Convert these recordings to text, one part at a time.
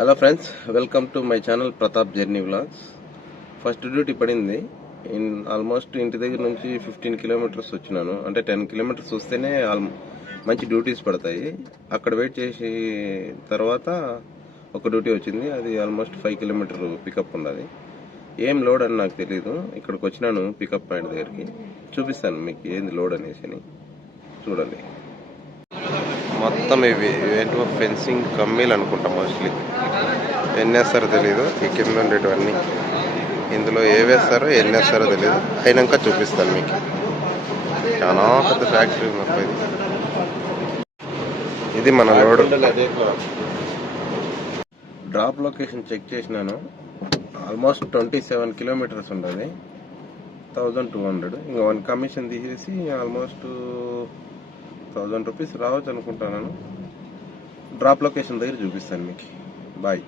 Hello friends, welcome to my channel Pratap journey vlogs. First duty పడింది. Almost ఇంటి దగ్గర నుంచి 15 కిలోమీటర్స్ వచ్చినాను. అంటే 10 కిలోమీటర్స్ వస్తేనే మంచి డ్యూటీస్ పడతాయి. అక్కడ వెయిట్ చేసి తర్వాత ఒక డ్యూటీ వచ్చింది. అది ఆల్మోస్ట్ 5 కిలోమీటర్ పికప్ ఉన్నది. ఏం లోడ్ అని నాకు తెలీదు. ఇక్కడికి వచ్చినాను పికప్ పాయింట్ దగ్గరికి. చూపిస్తాను మీకు ఏంది లోడ్ అనేసి. చూడండి. మొత్తం ఇవి ఏంటో ఫెన్సింగ్ కమ్మీలు అనుకుంటా. మోస్ట్లీ ఎన్ని వేస్తారో తెలీదు. ఈ కింద ఉండేటివన్నీ ఇందులో ఏ వేస్తారో ఎన్ని వేస్తారో తెలీదు. అయినాక చూపిస్తాను మీకు. చాలా పెద్ద ఫ్యాక్టరీ ఉంది. ఇది మన లోడ్. డ్రాప్ లొకేషన్ చెక్ చేసినాను. ఆల్మోస్ట్ 27 కిలోమీటర్స్ ఉండదు. 1200. ఇంకా 1 కమిషన్ తీసేసి ఆల్మోస్ట్ 1000 రూపీస్ రావచ్చు అనుకుంటున్నాను. డ్రాప్ లొకేషన్ దగ్గర చూపిస్తాను మీకు. బాయ్.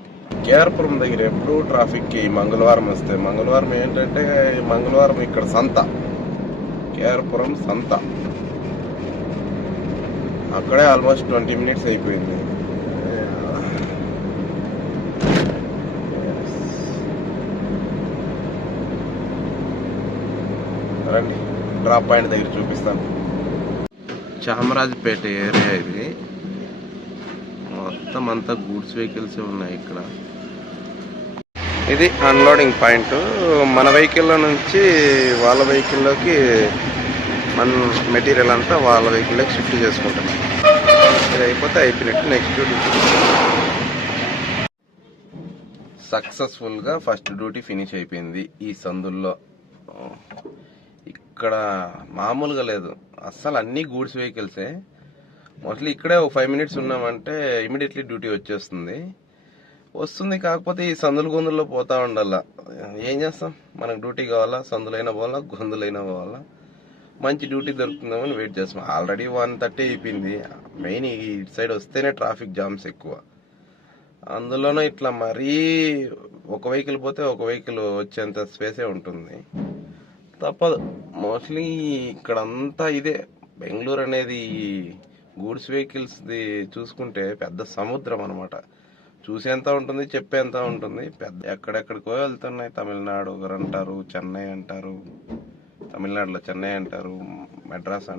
కేఆర్పురం దగ్గర ఎప్పుడు ట్రాఫిక్కి మంగళవారం వస్తే, మంగళవారం ఏంటంటే మంగళవారం ఇక్కడ సంత, కేఆర్పురం సంత. అక్కడే ఆల్మోస్ట్ 20 మినిట్స్ అయిపోయింది. రండి, డ్రాప్ పాయింట్ దగ్గర చూపిస్తాను. చామరాజపేట ఏరియా ఇది. మొత్తం అంతా గూడ్స్ వెహికల్స్ ఉన్నాయి ఇక్కడ. ఇది అన్లోడింగ్ పాయింట్. మన వెహికల్లో నుంచి వాళ్ళ వెహికల్లోకి మన మెటీరియల్ అంతా వాళ్ళ వెహికల్లోకి షిఫ్ట్ చేసుకుంటున్నాం. ఇది అయిపోతే అయిపోయినట్టు. నెక్స్ట్ డ్యూటీ సక్సెస్ఫుల్గా ఫస్ట్ డ్యూటీ ఫినిష్ అయిపోయింది. ఈ సందుల్లో ఇక్కడ మామూలుగా లేదు అస్సలు. అన్ని గూడ్స్ వెహికల్సే. మోస్ట్లీ ఇక్కడే ఒక 5 మినిట్స్ ఉన్నామంటే ఇమీడియట్లీ డ్యూటీ వస్తుంది. కాకపోతే ఈ సందులు గొంతుల్లో పోతా ఉండాల. ఏం చేస్తాం, మనకు డ్యూటీ కావాలా, సందులైనా పోవాలా, గొంతులైనా పోవాలా. మంచి డ్యూటీ దొరుకుతుందామని వెయిట్ చేస్తాం. ఆల్రెడీ 1:30 అయిపోయింది. మెయిన్ ఈ సైడ్ వస్తేనే ట్రాఫిక్ జామ్స్ ఎక్కువ. అందులోనూ ఇట్లా మరీ ఒక వెహికల్ పోతే ఒక వెహికల్ వచ్చేంత స్పేసే ఉంటుంది. తప్పదు. మోస్ట్లీ ఇక్కడ అంతా ఇదే. బెంగళూరు అనేది గూడ్స్ వెహికల్స్ది చూసుకుంటే పెద్ద సముద్రం అనమాట. చూసేంత ఉంటుంది, చెప్పేంత ఉంటుంది. పెద్ద ఎక్కడెక్కడికో వెళ్తున్నాయి. తమిళనాడు అంటారు, చెన్నై అంటారు, తమిళనాడులో చెన్నై అంటారు, మెడ్రాస్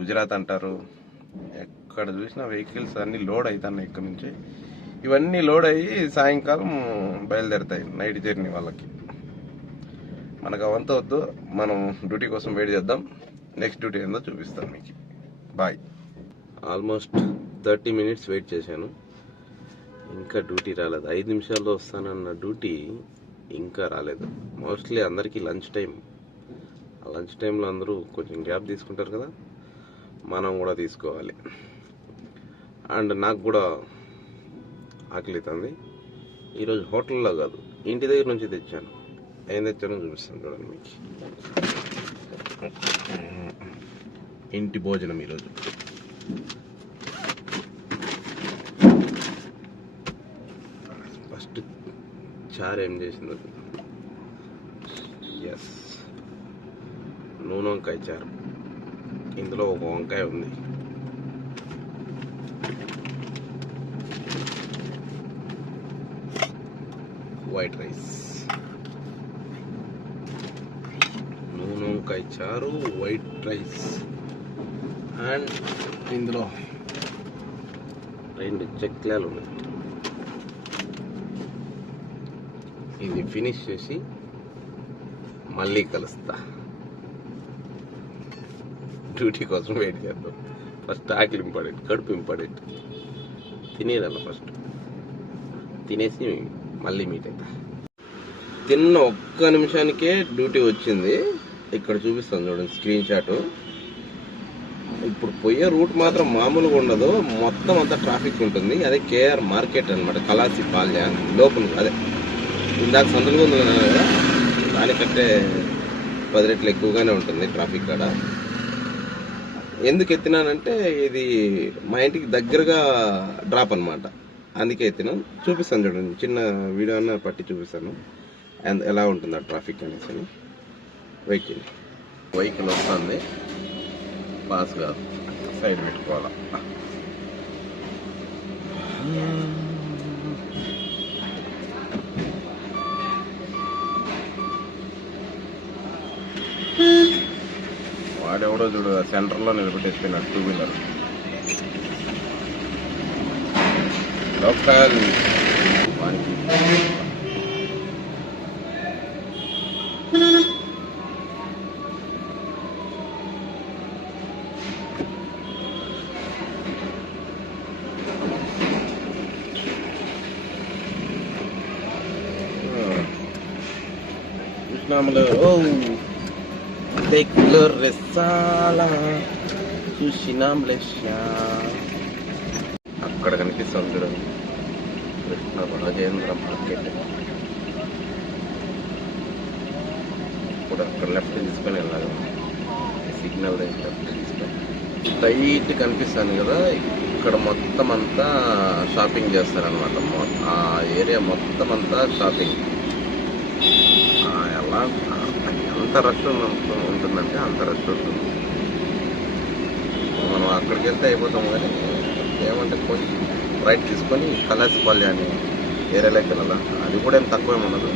గుజరాత్ అంటారు. ఎక్కడ చూసినా వెహికల్స్ అన్ని లోడ్ అవుతున్నాయి ఇక్కడ నుంచి. ఇవన్నీ లోడ్ అయ్యి సాయంకాలం బయలుదేరుతాయి నైట్ జర్నీ వాళ్ళకి. మనకు అవంతా వద్దు. మనం డ్యూటీ కోసం వెయిట్ చేద్దాం. నెక్స్ట్ డ్యూటీ ఏందో చూపిస్తాను మీకు. బాయ్. ఆల్మోస్ట్ 30 మినిట్స్ వెయిట్ చేశాను. ఇంకా డ్యూటీ రాలేదు. 5 నిమిషాల్లో వస్తానన్న డ్యూటీ ఇంకా రాలేదు. మోస్ట్లీ అందరికీ లంచ్ టైం. ఆ లంచ్ టైంలో అందరూ కొంచెం గ్యాప్ తీసుకుంటారు కదా, మనం కూడా తీసుకోవాలి. అండ్ నాకు కూడా ఆకలి అవుతుంది. ఈరోజు హోటల్లో కాదు, ఇంటి దగ్గర నుంచి తెచ్చాను. ఏం తెచ్చానో చూపిస్తాను చూడండి మీకు. ఇంటి భోజనం ఈరోజు. ఫస్ట్ చారు ఏం చేసిందో, ఎస్, నూనె వంకాయ చారు. ఇందులో ఒక వంకాయ ఉంది. వైట్ రైస్, నూనె వంకాయ చారు, వైట్ రైస్. అండ్ ఇందులో 2 చెక్లాలు ఉన్నాయి. ఇది ఫినిష్ చేసి మళ్ళీ కలుస్తా. డ్యూటీ కోసం వెయిట్ చేద్దాం. ఫస్ట్ ఆకలి ఇంపార్టెంట్, కడుపు ఇంపార్టెంట్. తినేదన్న ఫస్ట్. తినేసి మళ్ళీ మీట్ అవుతా. తిన్న 1 నిమిషానికే డ్యూటీ వచ్చింది. ఇక్కడ చూపిస్తాను చూడండి స్క్రీన్ షాట్. ఇప్పుడు పోయే రూట్ మాత్రం మామూలుగా ఉండదు. మొత్తం అంతా ట్రాఫిక్ ఉంటుంది. అదే కేఆర్ మార్కెట్ అనమాట. కలాసి పాల్య లోపల. అదే ఇందాక సందులు ఉంది కదా, దానికంటే 10 రెట్లు ఎక్కువగానే ఉంటుంది ట్రాఫిక్ కాడ. ఎందుకు ఎత్తినానంటే ఇది మా ఇంటికి దగ్గరగా డ్రాప్ అనమాట. అందుకే ఎత్తినాను. చూపిస్తాను చూడండి, చిన్న వీడియో అన్న పట్టి చూపిస్తాను ఎలా ఉంటుంది ఆ ట్రాఫిక్ అనేసి. వెహికల్ వస్తుంది, పాస్ కాదు, సైడ్ పెట్టుకోవాలా. ఆడెవడో చూడు సెంటర్లో నిలబెట్టేసిపోయినాడు 2 వీలర్. లోకల్ కృష్ణాములు రెస్సాలా చూసినాం లెస్సా. అక్కడ కనిపిస్తుంది చూడండి కృష్ణ రాజేంద్ర మార్కెట్. ఇప్పుడు అక్కడ లెఫ్ట్ తీసుకొని వెళ్ళాలి, సిగ్నల్ దగ్గర లెఫ్ట్ తీసుకొని టైట్ కనిపిస్తుంది కదా. ఇక్కడ మొత్తం అంతా షాపింగ్ చేస్తారనమాట. ఆ ఏరియా మొత్తం అంతా షాపింగ్. ఎలా ఎంత రష్ ఉంటుందంటే అంత రష్ ఉంటుంది. మనం అక్కడికి వెళ్తే అయిపోతాం, కానీ ఏమంటే కొంచెం రైట్ తీసుకొని కలాసిపల్లి అని ఏరియాలోకి వెళ్ళాలి. అది కూడా ఏం తక్కువేమి ఉండదు.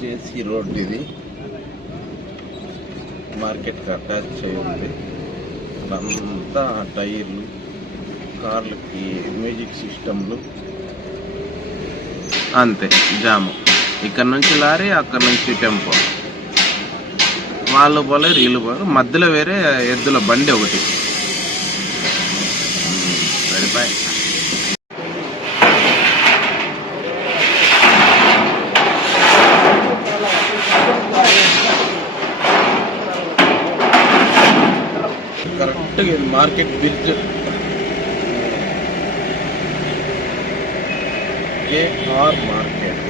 జేసీ రోడ్ ఇది మార్కెట్ అటాచ్ చేయి ఉంది. అంతా టైర్లు, కార్లకి మ్యూజిక్ సిస్టమ్లు అంతే జాము. ఇక్కడ నుంచి లారీ, అక్కడ నుంచి టెంపో. వాళ్ళు పోలేరు వీళ్ళు పోలేరు, మధ్యలో వేరే ఎద్దుల బండి ఒకటి. సరిపోయి కరెక్ట్గా market bridge KR market.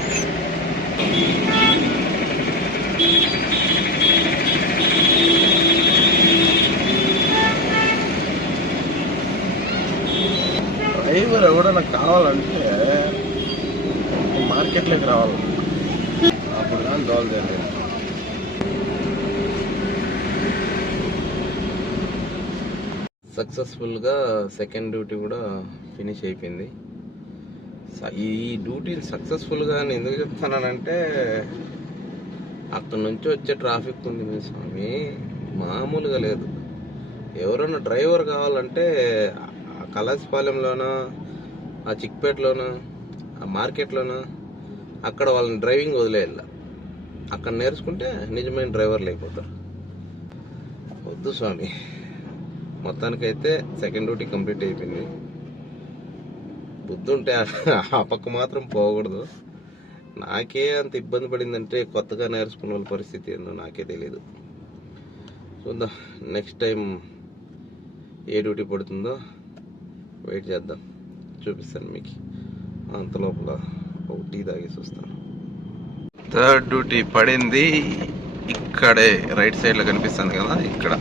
Driver ఎవడన్నా కావాలంటే మార్కెట్లోకి రావాలి, అప్పుడు కానీ దోలు జరిగింది. సక్సెస్ఫుల్గా సెకండ్ డ్యూటీ కూడా ఫినిష్ అయిపోయింది. ఈ డ్యూటీని సక్సెస్ఫుల్గా నేను ఎందుకు చెప్తున్నానంటే అక్కడ నుంచి వచ్చే ట్రాఫిక్ ఉంది మీ స్వామి, మామూలుగా లేదు. ఎవరైనా డ్రైవర్ కావాలంటే ఆ కలాసిపాలెంలోనో, ఆ చిక్పేటలోనో, ఆ మార్కెట్లోనో అక్కడ వాళ్ళని డ్రైవింగ్ వదిలేయాల. అక్కడ నేర్చుకుంటే నిజమైన డ్రైవర్లు అయిపోతారు. వద్దు స్వామి, మొత్తానికైతే సెకండ్ డ్యూటీ కంప్లీట్ అయిపోయింది. బుద్ధి ఉంటే ఆ పక్క మాత్రం పోకూడదు. నాకే అంత ఇబ్బంది పడిందంటే కొత్తగా నేర్చుకున్న వాళ్ళ పరిస్థితి ఏందో నాకే తెలియదు. చూద్దాం నెక్స్ట్ టైం ఏ డ్యూటీ పడుతుందో వెయిట్ చేద్దాం, చూపిస్తాను మీకు. అంతలోపల ఒక టీ తాగేసి వస్తాను. థర్డ్ డ్యూటీ పడింది. ఇక్కడే రైట్ సైడ్లో కనిపిస్తుంది కదా, ఇక్కడ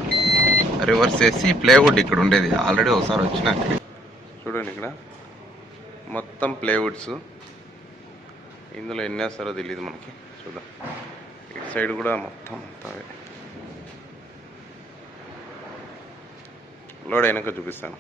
రివర్స్ చేసి ప్లేవుడ్ ఇక్కడ ఉండేది. ఆల్రెడీ ఒకసారి వచ్చిన అక్కడ చూడండి, ఇక్కడ మొత్తం ప్లేవుడ్స్. ఇందులో ఎన్ని వేస్తారో తెలియదు మనకి, చూద్దాం. ఇటు సైడ్ కూడా మొత్తం లోడ్ అయినాక చూపిస్తాను.